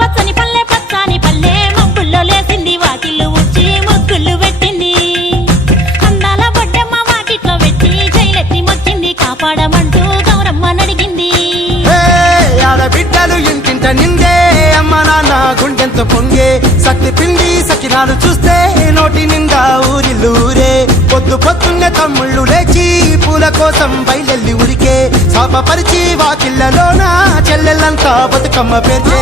పచ్చని పల్లె పచ్చని పల్లె మబ్బుల్లో లేసింది వాకిళ్ళు ఉచ్చి ముగ్గులు పెట్టింది అందాల బొడ్డమ్మ వాకిట్లో పెట్టి జైలెత్తి మొచ్చింది కాపాడమంటూ గౌరమ్మ నడిగింది ఆడబిడ్డలు ఇంటింట నిందే అమ్మ నాన్న గుండెంత పొంగే సత్తి పిండి సకినాలు చూస్తే నోటి నిండా ఊరిల్లూరే పొద్దున్నే తమ్ముళ్ళు లేచి పూల కోసం బయలెల్లి ఉరికే శాపపరిచి వాకిళ్ళలోన చెల్లెళ్ళంతా బతుకమ్మ పేర్చే